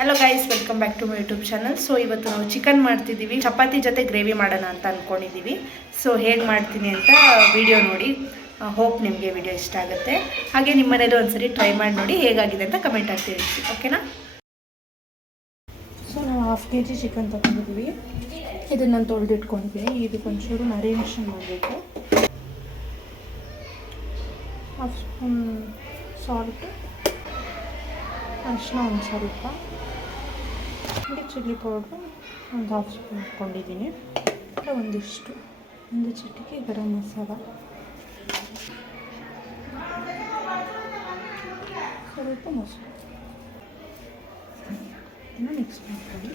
Hello guys, welcome back to my YouTube channel. So ಇವತ್ತು ನಾವು chicken ಮಾಡ್ತಿದ್ದೀವಿ. ಚಪಾತಿ ಜೊತೆ ಗ್ರೇವಿ ಮಾಡೋಣ ಅಂತ ಅಂದ್ಕೊಂಡಿದ್ದೀವಿ. ಸೊ ಹೇಗೆ ಮಾಡ್ತೀನಿ ಅಂತ ವಿಡಿಯೋ ನೋಡಿ. ಹೋಪ್ ನಿಮಗೆ ವಿಡಿಯೋ ಇಷ್ಟ ಆಗುತ್ತೆ. ಹಾಗೆ ನಿಮ್ಮ ಮನೇದು ಒಂದ್ಸರಿ ಟ್ರೈ ಮಾಡಿ ನೋಡಿ ಹೇಗಾಗಿದೆ ಅಂತ ಕಮೆಂಟ್ ಆಗಿ ತಿಳಿಸಿ, ಓಕೆನಾ? ಸೊ ನಾವು 1/2 kg ಚಿಕನ್ ತೊಗೊಂಡಿದ್ದೀವಿ. ಇದನ್ನು ನಾನು ತೊಳೆದಿಟ್ಕೊಂಡಿದ್ದೀನಿ. ಇದಕ್ಕೊಂಚೂರು ಮ್ಯಾರಿನೇಷನ್ ಮಾಡಬೇಕು. 1/2 ಸ್ಪೂನ್ ಸಾಲ್ಟ್, ಅರಿಶಿನ ಒಂದು ಸ್ವಲ್ಪ, ಹಾಗೆ ಚಿಲ್ಲಿ ಪೌಡ್ರು ಒಂದು 1/2 ಸ್ಪೂನ್ ಹಾಕ್ಕೊಂಡಿದ್ದೀನಿ. ಒಂದಿಷ್ಟು ಒಂದು ಚಿಟಿಕೆ ಗರಂ ಮಸಾಲ, ಸ್ವಲ್ಪ ಮೊಸರು, ಇದನ್ನು ಮಿಕ್ಸ್ ಮಾಡ್ಕೊಳ್ಳಿ.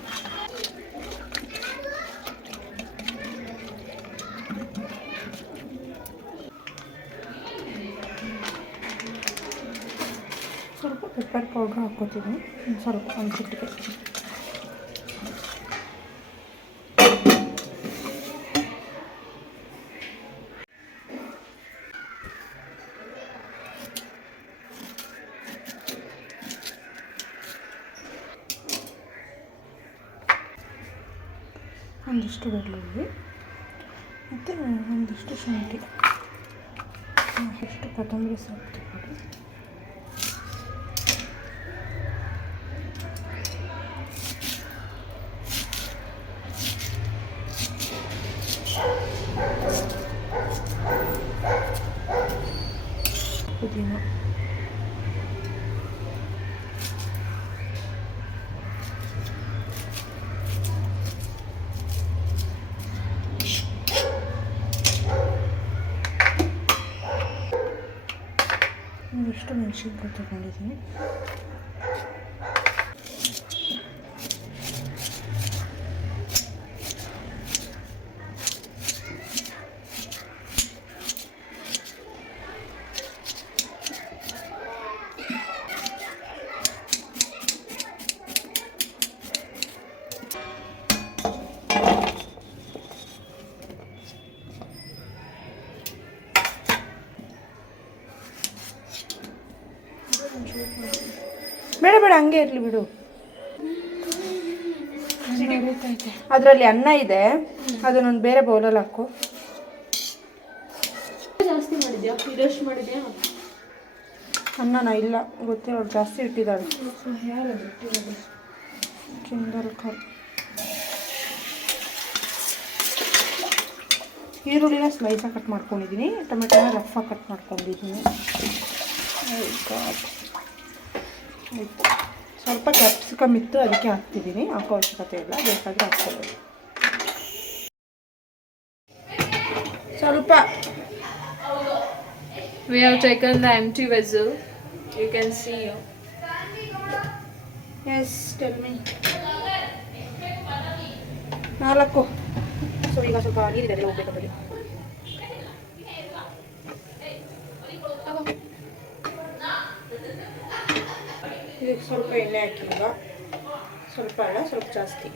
ಸ್ವಲ್ಪ ಪೆಪ್ಪರ್ ಪೌಡ್ರ್ ಹಾಕ್ಕೋತೀನಿ, ಒಂದು ಚಿಟಿಕೆ. ಒಂದಿಷ್ಟು ಬೆಳ್ಳುಳ್ಳಿ ಮತ್ತು ಒಂದಿಷ್ಟು ಶುಂಠಿ, ಎಷ್ಟು ಕೊತ್ತಂಬರಿ ಸೊಪ್ಪು ತಗೊಳ್ಳಿ. ಪುದೀನ, ಒಂದಿಷ್ಟು ಮೆಣಸಿನ್ಕಾಯಿ ತಗೊಂಡಿದ್ದೀನಿ. ಬೇಡ ಬೇಡ, ಹಂಗೆ ಇರಲಿ ಬಿಡು. ಅದರಲ್ಲಿ ಅನ್ನ ಇದೆ, ಅದನ್ನೊಂದು ಬೇರೆ ಬೌಲಲ್ಲಿ ಹಾಕು. ಜಾಸ್ತಿ ಮಾಡಿದ್ಯಾ? ಇದಷ್ಟು ಮಾಡಿದ್ಯಾ? ಅನ್ನನ ಇಲ್ಲ ಗೊತ್ತೇ, ಅವ್ರು ಜಾಸ್ತಿ ಇಟ್ಟಿದ್ದಾಳೆ. ಕಿಂಡಲ್ ಕರ್ ಈರುಳ್ಳಿನ ಸ್ಲೈಸಾಗಿ ಕಟ್ ಮಾಡ್ಕೊಂಡಿದ್ದೀನಿ. ಟೊಮೆಟೊನ ರಫಾಗಿ ಕಟ್ ಮಾಡ್ಕೊಂಡಿದ್ದೀನಿ. ಆಯಿತು, ಸ್ವಲ್ಪ ಕ್ಯಾಪ್ಸಿಕಮ್ ಇತ್ತು, ಅದಕ್ಕೆ ಹಾಕ್ತಿದ್ದೀನಿ. ಹಾಕೋ ಅವಶ್ಯಕತೆ ಇಲ್ಲ, ಬೇಕಾದರೆ ಹಾಕ್ಕೊಳ್ಳೋದು. ಸ್ವಲ್ಪ We have taken the empty vessel. You can see. Yes, tell me. 4. So ಈಗ ಸ್ವಲ್ಪ ನೀರಿದೆ, ಅದೆಲ್ಲ ಹೋಗ್ಬೇಕು. ಅದರಲ್ಲಿ ಇದಕ್ಕೆ ಸ್ವಲ್ಪ ಎಣ್ಣೆ ಹಾಕಿಲ್ಲ, ಸ್ವಲ್ಪ ಅಲ್ಲ, ಸ್ವಲ್ಪ ಜಾಸ್ತಿ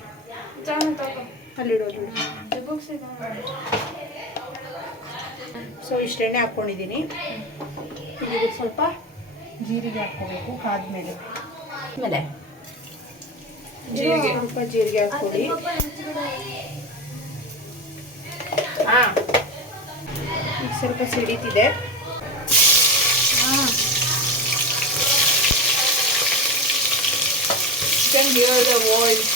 ಅಲ್ಲಿಡೋದು. ಸೊ ಇಷ್ಟು ಎಣ್ಣೆ ಹಾಕ್ಕೊಂಡಿದ್ದೀನಿ. ಇದಕ್ಕೆ ಸ್ವಲ್ಪ ಜೀರಿಗೆ ಹಾಕ್ಕೋಬೇಕು. ಕಾದ್ಮೇಲೆ ಸ್ವಲ್ಪ ಜೀರಿಗೆ ಹಾಕ್ಕೊಳ್ಳಿ. ಹಾಂ, ಈಗ ಸ್ವಲ್ಪ ಸಿಡಿತಿದೆ. You can hear the voice.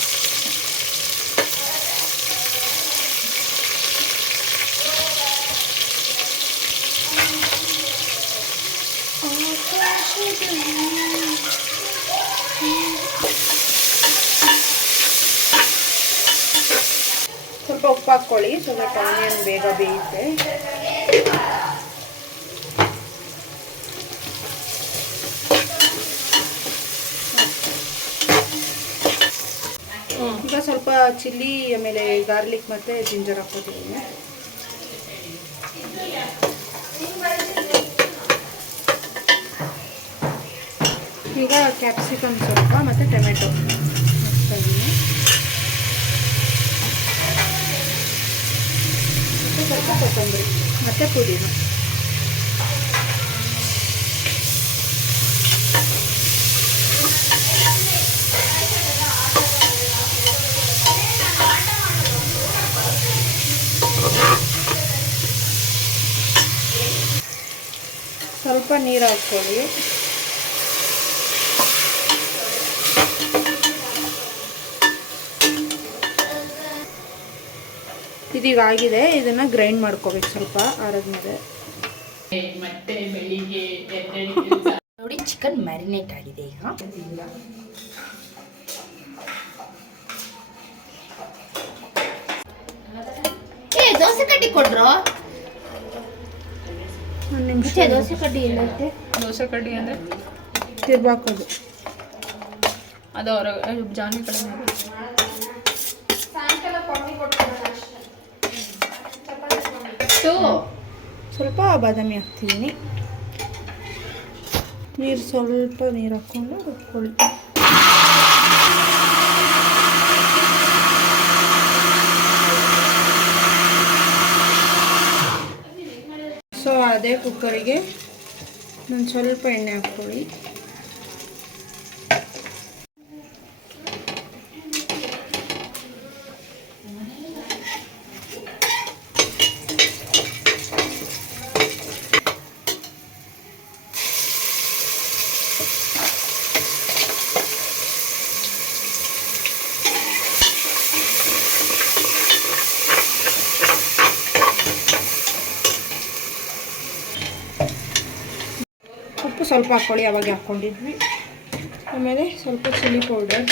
ಸ್ವಲ್ಪ ಉಪ್ಪು ಹಾಕ್ಕೊಳ್ಳಿ, ಸ್ವಲ್ಪ ಆನಿಯನ್ ಬೇಗ ಬೇಯುತ್ತೆ. ಈಗ ಸ್ವಲ್ಪ ಚಿಲ್ಲಿ, ಆಮೇಲೆ ಗಾರ್ಲಿಕ್ ಮತ್ತು ಜಿಂಜರ್ ಹಾಕ್ಕೊತೀನಿ. ಈಗ ಕ್ಯಾಪ್ಸಿಕಮ್ ಸ್ವಲ್ಪ ಮತ್ತು ಟೊಮೆಟೊ ಹಾಕ್ತಾಯಿದ್ದೀನಿ. ಸ್ವಲ್ಪ ಕೊತ್ತಂಬರಿ ಮತ್ತು ಪುದೀನ. ನೀರು ಹಾಕ್ಕೊಳ್ಳಿ. ಇದೀಗ ಆಗಿದೆ, ಇದನ್ನು ಗ್ರೈಂಡ್ ಮಾಡ್ಕೋಬೇಕು ಸ್ವಲ್ಪ ಆರದ್ಮೇಲೆ. ನೋಡಿ ಚಿಕನ್ ಮ್ಯಾರಿನೇಟ್ ಆಗಿದೆ ಈಗ. ದೋಸೆ ಕಡ್ಡಿ ಕೊಡ್ರು. ಒಂದು ನಿಮಿಷ. ದೋಸೆ ಕಡ್ಡಿ ಎಲ್ಲೈತೆ? ದೋಸೆ ಕಡ್ಡಿ ಅಂದರೆ ತಿರ್ಬಾಕೋದು. ಅದು ಅವರ ಜಾನಿ ಕಡೆ ಸ್ವಲ್ಪ ಬಾದಾಮಿ ಹಾಕ್ತಿದ್ದೀನಿ. ನೀರು ಸ್ವಲ್ಪ ನೀರು ಹಾಕ್ಕೊಂಡು ರುಬ್ಕೊಳ್ಳಿ. ಸೊ ಅದೇ ಕುಕ್ಕರಿಗೆ ನಾನು ಸ್ವಲ್ಪ ಎಣ್ಣೆ ಹಾಕ್ಕೊಳ್ಳಿ. ಉಪ್ಪು ಸ್ವಲ್ಪ ಹಾಕ್ಕೊಳ್ಳಿ, ಅವಾಗ ಹಾಕ್ಕೊಂಡಿದ್ವಿ. ಆಮೇಲೆ ಸ್ವಲ್ಪ ಚಿಲ್ಲಿ ಪೌಡರ್,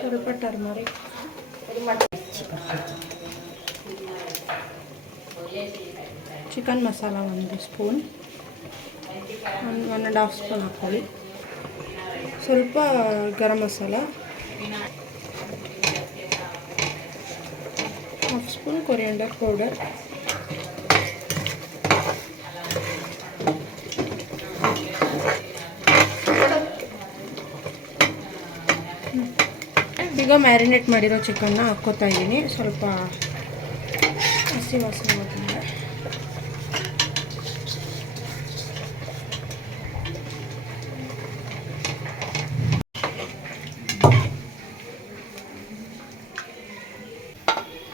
ಸ್ವಲ್ಪ turmeric, chicken masala 1 spoon, 1.5 spoon ಹಾಕ್ಕೊಳ್ಳಿ. ಸ್ವಲ್ಪ garam masala, 1/2 spoon coriander powder, ಈಗ ಮ್ಯಾರಿನೇಟ್ ಮಾಡಿರೋ ಚಿಕನ್ನ ಹಾಕ್ಕೋತಾ ಇದ್ದೀನಿ. ಸ್ವಲ್ಪ ಹಸಿ ವಾಸನೆ ಹೋದ್ಮೇಲೆ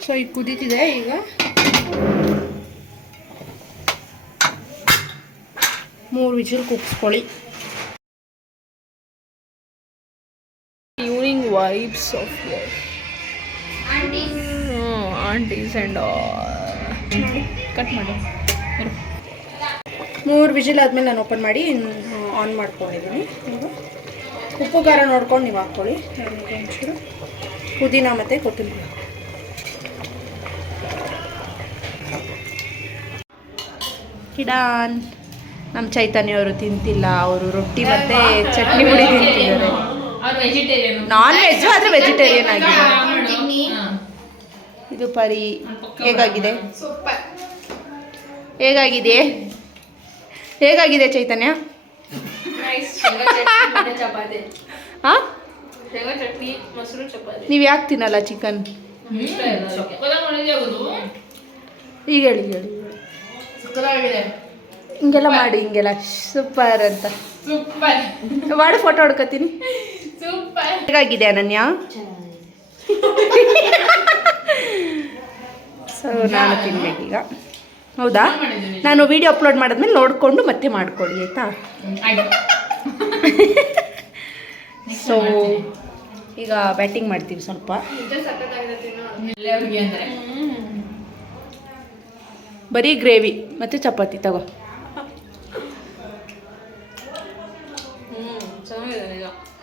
ಸೊ ಈಗ ಕುದೀತಿದೆ. ಈಗ ಮೂರು ವಿಜಿಲ್ ಕೂಗಿಸ್ಕೊಳ್ಳಿ. Evening vibes of aunties and cut ಮಾಡಿ. 3 ವಿಜಿಲ್ ಆದಮೇಲೆ ನಾನು ಓಪನ್ ಮಾಡಿ ಆನ್ ಮಾಡ್ಕೊಂಡಿದ್ದೀನಿ. ಈಗ ಉಪ್ಪು ಖಾರ ನೋಡ್ಕೊಂಡು ನೀವು ಹಾಕ್ಕೊಳ್ಳಿ. ಒಂಚೂರು ಪುದೀನ ಮತ್ತು ಕೊತ್ತಂಬರಿ. ಕಿಡಾನ್ ನಮ್ಮ ಚೈತನ್ಯ ಅವರು ತಿಂತಿಲ್ಲ. ಅವರು ರೊಟ್ಟಿ ಮತ್ತು ಚಟ್ನಿ ಪುಡಿ ತಿಂತಿದ್ದಾರೆ. ನಾನ್ ವೆಜ್ ಆದರೆ ವೆಜಿಟೇರಿಯನ್ ಆಗಿದೆ. ಇದು ಪರಿ ಹೇಗಾಗಿದೆ? ಹೇಗಾಗಿದೆ ಹೇಗಾಗಿದೆ ಚೈತನ್ಯ? ಹಾಂ, ನೀವು ಯಾಕೆ ತಿನ್ನಲ್ಲ ಚಿಕನ್? ಈಗ ಹೇಳಿ ಹಿಂಗೆಲ್ಲ ಮಾಡಿ, ಹಿಂಗೆಲ್ಲ ಸೂಪರ್ ಅಂತ ಮಾಡಿ ಫೋಟೋ ಹೊಡ್ಕೊತೀನಿ. ಹೇಗಾಗಿದೆ ಅನನ್ಯ? ಸೊ ನಾನು ತಿನ್ಬೇಕೀಗ. ಹೌದಾ? ನಾನು ವಿಡಿಯೋ ಅಪ್ಲೋಡ್ ಮಾಡಿದ್ಮೇಲೆ ನೋಡಿಕೊಂಡು ಮತ್ತೆ ಮಾಡ್ಕೊಳ್ಳಿ ಆಯಿತಾ? ಸೊ ಈಗ ಬ್ಯಾಟಿಂಗ್ ಮಾಡ್ತೀವಿ ಸ್ವಲ್ಪ. ಬರೀ ಗ್ರೇವಿ ಮತ್ತು ಚಪಾತಿ ತಗೋ.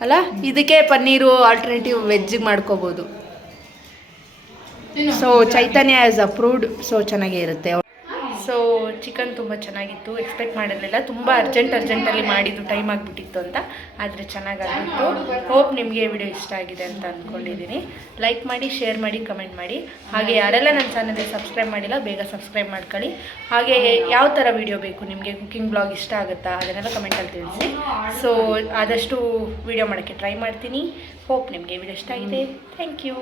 ಅಲ್ಲ, ಇದಕ್ಕೆ ಪನ್ನೀರು ಆಲ್ಟರ್ನೇಟಿವ್ ವೆಜ್ಜಿಗೆ ಮಾಡ್ಕೋಬೋದು. ಸೊ ಚೈತನ್ಯ ಆಸ್ ಅಪ್ರೂವ್ಡ್. ಸೊ ಚೆನ್ನಾಗೇ ಇರುತ್ತೆ. ಸೊ ಚಿಕನ್ ತುಂಬ ಚೆನ್ನಾಗಿತ್ತು. ಎಕ್ಸ್ಪೆಕ್ಟ್ ಮಾಡಿರಲಿಲ್ಲ. ತುಂಬ ಅರ್ಜೆಂಟಲ್ಲಿ ಮಾಡಿದ್ದು, ಟೈಮ್ ಆಗಿಬಿಟ್ಟಿತ್ತು ಅಂತ. ಆದರೆ ಚೆನ್ನಾಗಾಗಿತ್ತು. ಹೋಪ್ ನಿಮಗೆ ವಿಡಿಯೋ ಇಷ್ಟ ಆಗಿದೆ ಅಂತ ಅಂದ್ಕೊಂಡಿದ್ದೀನಿ. ಲೈಕ್ ಮಾಡಿ, ಶೇರ್ ಮಾಡಿ, ಕಮೆಂಟ್ ಮಾಡಿ. ಹಾಗೆ ಯಾರೆಲ್ಲ ನನ್ನ ಚಾನಲ್ಗೆ ಸಬ್ಸ್ಕ್ರೈಬ್ ಮಾಡಿಲ್ಲ, ಬೇಗ ಸಬ್ಸ್ಕ್ರೈಬ್ ಮಾಡ್ಕೊಳ್ಳಿ. ಹಾಗೆ ಯಾವ ಥರ ವಿಡಿಯೋ ಬೇಕು ನಿಮಗೆ, ಕುಕಿಂಗ್ ಬ್ಲಾಗ್ ಇಷ್ಟ ಆಗುತ್ತಾ ಅದನ್ನೆಲ್ಲ ಕಮೆಂಟಲ್ಲಿ ತಿಳಿಸಿ. ಸೊ ಆದಷ್ಟು ವಿಡಿಯೋ ಮಾಡೋಕ್ಕೆ ಟ್ರೈ ಮಾಡ್ತೀನಿ. ಹೋಪ್ ನಿಮಗೆ ವಿಡಿಯೋ ಇಷ್ಟ ಆಗಿದೆ. Thank you.